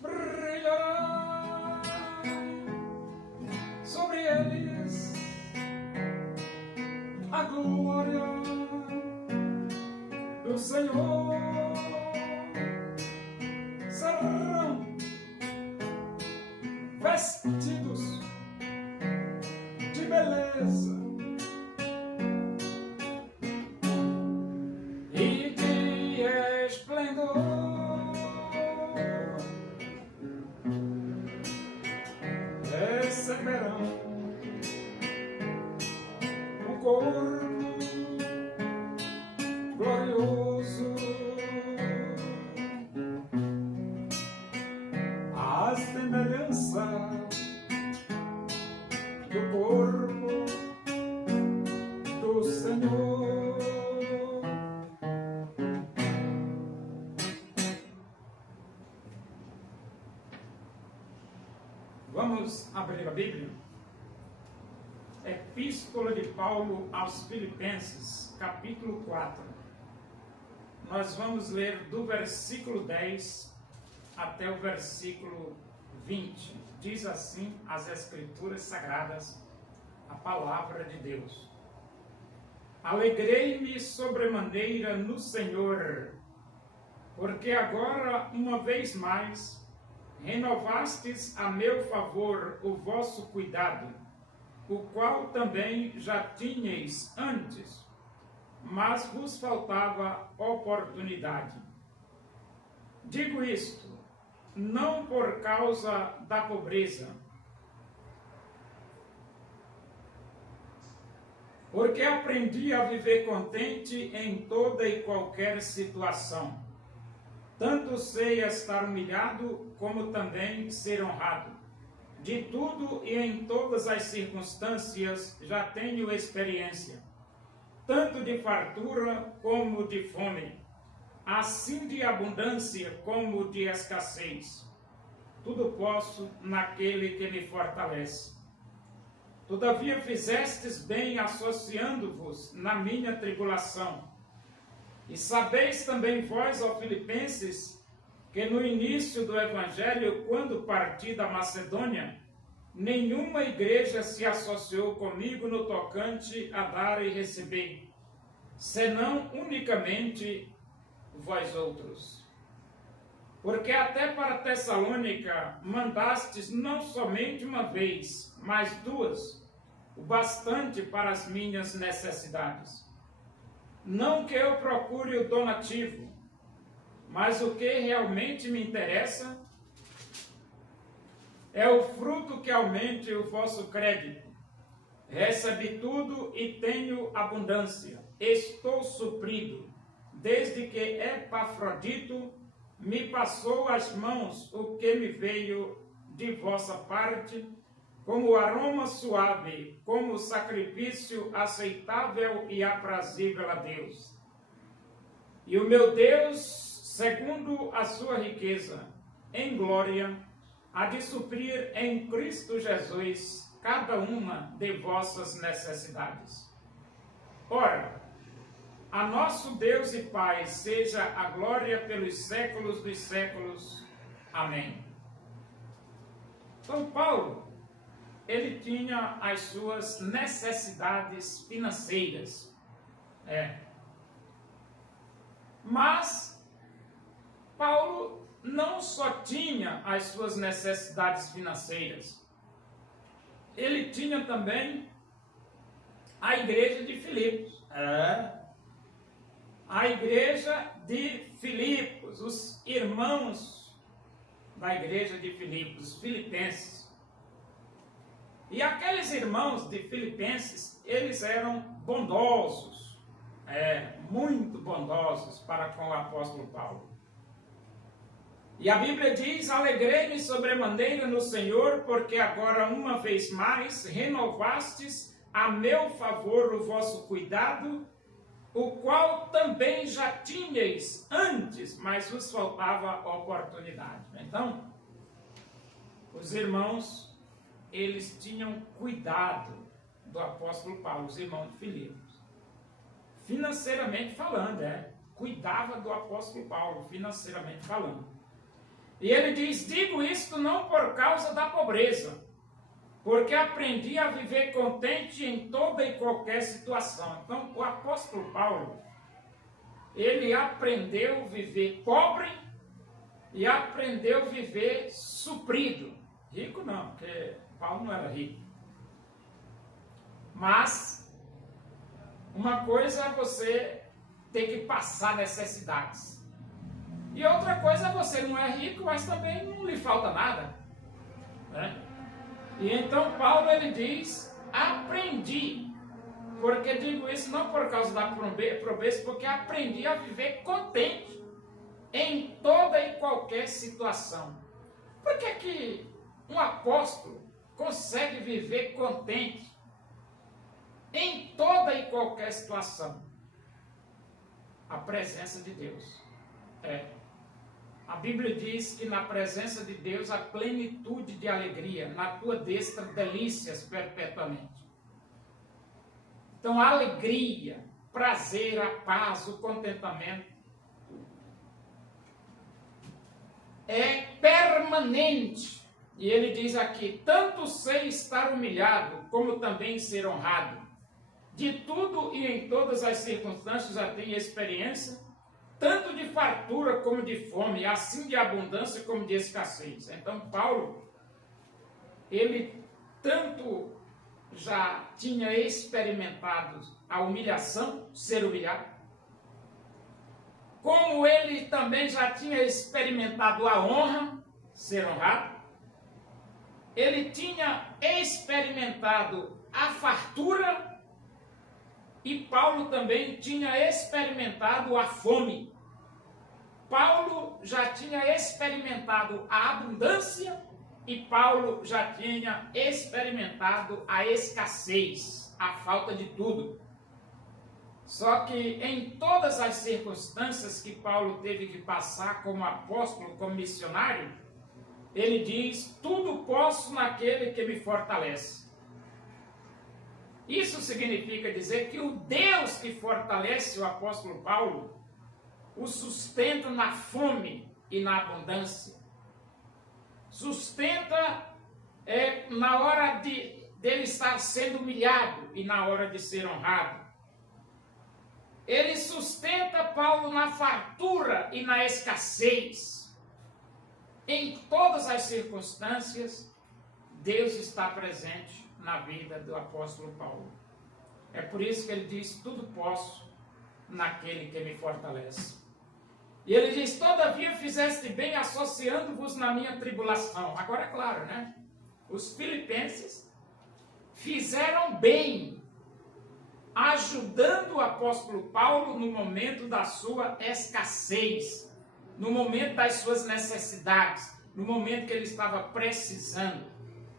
Brilhará sobre eles a glória do Senhor. Serão vestidos de beleza e de esplendor. Receberão um corpo glorioso, a semelhança do corpo do Senhor. Vamos abrir a Bíblia? Epístola de Paulo aos Filipenses, capítulo 4. Nós vamos ler do versículo 10 até o versículo 20. Diz assim as Escrituras Sagradas, a palavra de Deus. Alegrei-me sobremaneira no Senhor, porque agora, uma vez mais, renovastes a meu favor o vosso cuidado, o qual também já tinhais antes, mas vos faltava oportunidade. Digo isto, não por causa da pobreza, porque aprendi a viver contente em toda e qualquer situação. Tanto sei estar humilhado, como também ser honrado. De tudo e em todas as circunstâncias já tenho experiência, tanto de fartura como de fome, assim de abundância como de escassez. Tudo posso naquele que me fortalece. Todavia fizestes bem associando-vos na minha tribulação. E sabeis também vós, ó Filipenses, que no início do Evangelho, quando parti da Macedônia, nenhuma igreja se associou comigo no tocante a dar e receber, senão unicamente vós outros. Porque até para Tessalônica mandastes não somente uma vez, mas duas, o bastante para as minhas necessidades. Não que eu procure o donativo, mas o que realmente me interessa é o fruto que aumente o vosso crédito. Recebi tudo e tenho abundância. Estou suprido, desde que Epafrodito me passou às mãos o que me veio de vossa parte, como aroma suave, como sacrifício aceitável e aprazível a Deus. E o meu Deus, segundo a sua riqueza, em glória, há de suprir em Cristo Jesus cada uma de vossas necessidades. Ora, a nosso Deus e Pai seja a glória pelos séculos dos séculos. Amém. Então, Paulo, ele tinha as suas necessidades financeiras. Mas Paulo não só tinha as suas necessidades financeiras, ele tinha também a igreja de Filipos. A igreja de Filipos, os irmãos da igreja de Filipos, os filipenses. E aqueles irmãos de Filipenses, eles eram bondosos, muito bondosos para com o apóstolo Paulo. E a Bíblia diz: alegrei-me sobremaneira no Senhor, porque agora uma vez mais renovastes a meu favor o vosso cuidado, o qual também já tinhais antes, mas vos faltava oportunidade. Então, os irmãos, eles tinham cuidado do apóstolo Paulo, os irmãos de Filipos. financeiramente falando, cuidava do apóstolo Paulo, financeiramente falando. E ele diz, digo isto não por causa da pobreza, porque aprendi a viver contente em toda e qualquer situação. Então, o apóstolo Paulo, ele aprendeu a viver pobre e aprendeu a viver suprido. Rico não, porque Paulo não era rico. Mas, uma coisa é você ter que passar necessidades. E outra coisa é você não é rico, mas também não lhe falta nada. Né? E então Paulo ele diz, aprendi. Porque digo isso não por causa da pobreza, porque aprendi a viver contente em toda e qualquer situação. Por que que um apóstolo consegue viver contente em toda e qualquer situação? A presença de Deus. A Bíblia diz que na presença de Deus há plenitude de alegria, na tua destra delícias perpetuamente. Então a alegria, prazer, a paz, o contentamento é permanente. E ele diz aqui, tanto sei estar humilhado, como também ser honrado. De tudo e em todas as circunstâncias já tenho experiência, tanto de fartura como de fome, assim de abundância como de escassez. Então Paulo, ele tanto já tinha experimentado a humilhação, ser humilhado, como ele também já tinha experimentado a honra, ser honrado. Ele tinha experimentado a fartura e Paulo também tinha experimentado a fome. Paulo já tinha experimentado a abundância e Paulo já tinha experimentado a escassez, a falta de tudo. Só que em todas as circunstâncias que Paulo teve que passar como apóstolo, como missionário, ele diz, tudo posso naquele que me fortalece. Isso significa dizer que o Deus que fortalece o apóstolo Paulo, o sustenta na fome e na abundância. Sustenta na hora dele estar sendo humilhado e na hora de ser honrado. Ele sustenta Paulo na fartura e na escassez. Em todas as circunstâncias, Deus está presente na vida do apóstolo Paulo. É por isso que ele diz, tudo posso naquele que me fortalece. E ele diz, todavia fizeste bem associando-vos na minha tribulação. Agora é claro, né? Os filipenses fizeram bem, ajudando o apóstolo Paulo no momento da sua escassez, no momento das suas necessidades, no momento que ele estava precisando.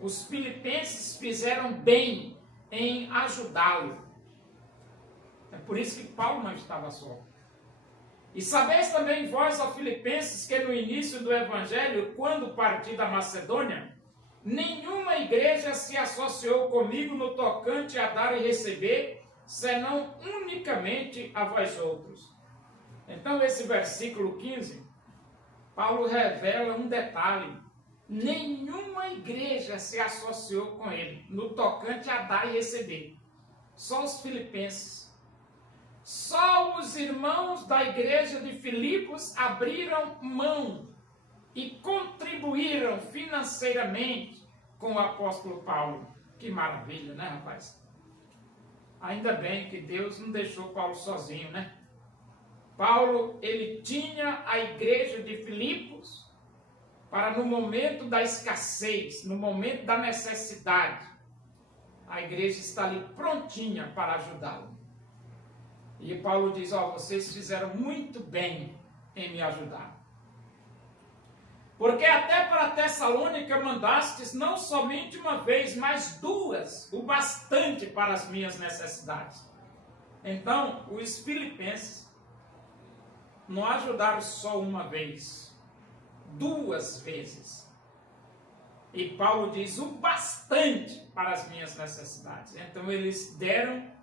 Os filipenses fizeram bem em ajudá-lo. É por isso que Paulo não estava só. E sabeis também vós, ó filipenses, que no início do evangelho, quando parti da Macedônia, nenhuma igreja se associou comigo no tocante a dar e receber, senão unicamente a vós outros. Então esse versículo 15, Paulo revela um detalhe. Nenhuma igreja se associou com ele no tocante a dar e receber. Só os filipenses. Só os irmãos da igreja de Filipos abriram mão e contribuíram financeiramente com o apóstolo Paulo. Que maravilha, né, rapaz? Ainda bem que Deus não deixou Paulo sozinho, né? Paulo, ele tinha a igreja de Filipos para no momento da escassez, no momento da necessidade, a igreja está ali prontinha para ajudá-lo. E Paulo diz, vocês fizeram muito bem em me ajudar. Porque até para Tessalônica mandastes não somente uma vez, mas duas, o bastante para as minhas necessidades. Então, os filipenses não ajudaram só uma vez, duas vezes. E Paulo diz, o bastante para as minhas necessidades. Então, eles deram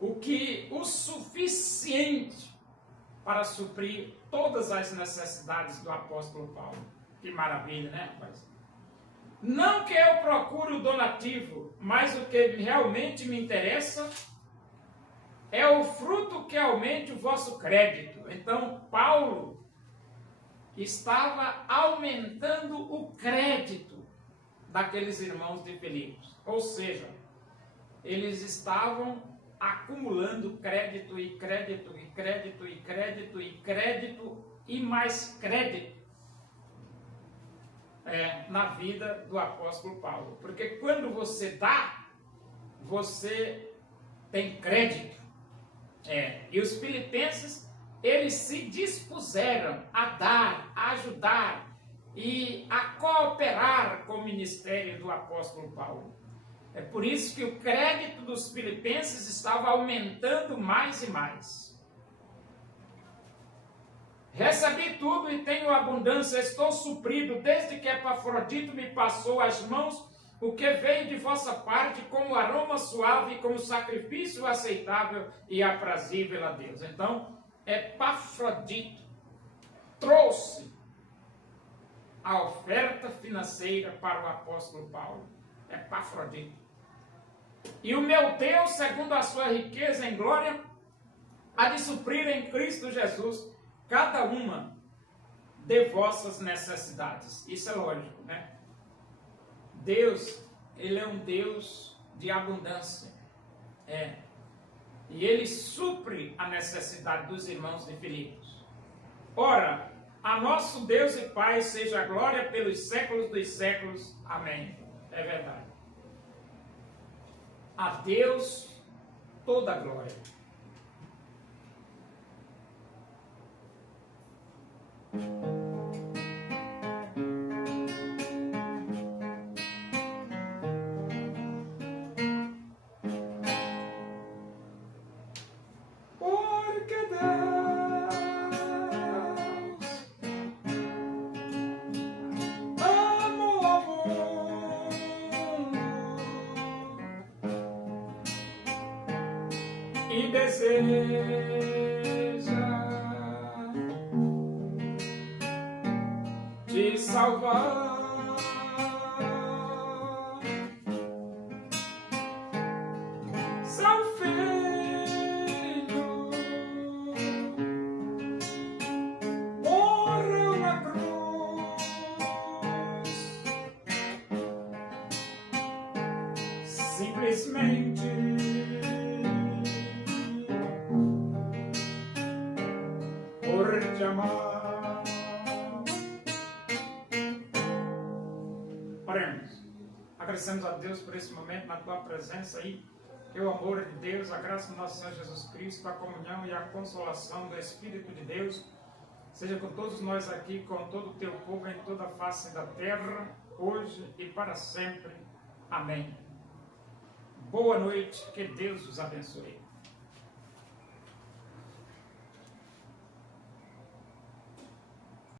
o suficiente para suprir todas as necessidades do apóstolo Paulo. Que maravilha, né, rapaz? Não que eu procure o donativo, mas o que realmente me interessa é o fruto que aumente o vosso crédito. Então, Paulo estava aumentando o crédito daqueles irmãos de Filipos. Ou seja, eles estavam acumulando crédito e crédito e crédito e crédito e crédito e mais crédito na vida do apóstolo Paulo. Porque quando você dá, você tem crédito. E os filipenses, eles se dispuseram a dar, a ajudar e a cooperar com o ministério do apóstolo Paulo. É por isso que o crédito dos filipenses estava aumentando mais e mais. Recebi tudo e tenho abundância, estou suprido, desde que Epafrodito me passou às mãos o que veio de vossa parte como aroma suave, como sacrifício aceitável e aprazível a Deus. Então, Epafrodito trouxe a oferta financeira para o apóstolo Paulo. Epafrodito. E o meu Deus, segundo a sua riqueza em glória, há de suprir em Cristo Jesus cada uma de vossas necessidades. Isso é lógico, né? Deus, ele é um Deus de abundância. E ele supre a necessidade dos irmãos de Filipos. Ora, a nosso Deus e Pai seja a glória pelos séculos dos séculos. Amém. É verdade. A Deus toda a glória. Porque Deus amou ao mundo e deseja te salvar. Seu Filho morreu na cruz, simplesmente por te amar. Oremos. Agradecemos a Deus por esse momento na tua presença aí. Que o amor de Deus, a graça do nosso Senhor Jesus Cristo, a comunhão e a consolação do Espírito de Deus seja com todos nós aqui, com todo o teu povo em toda a face da terra, hoje e para sempre. Amém. Boa noite, que Deus os abençoe.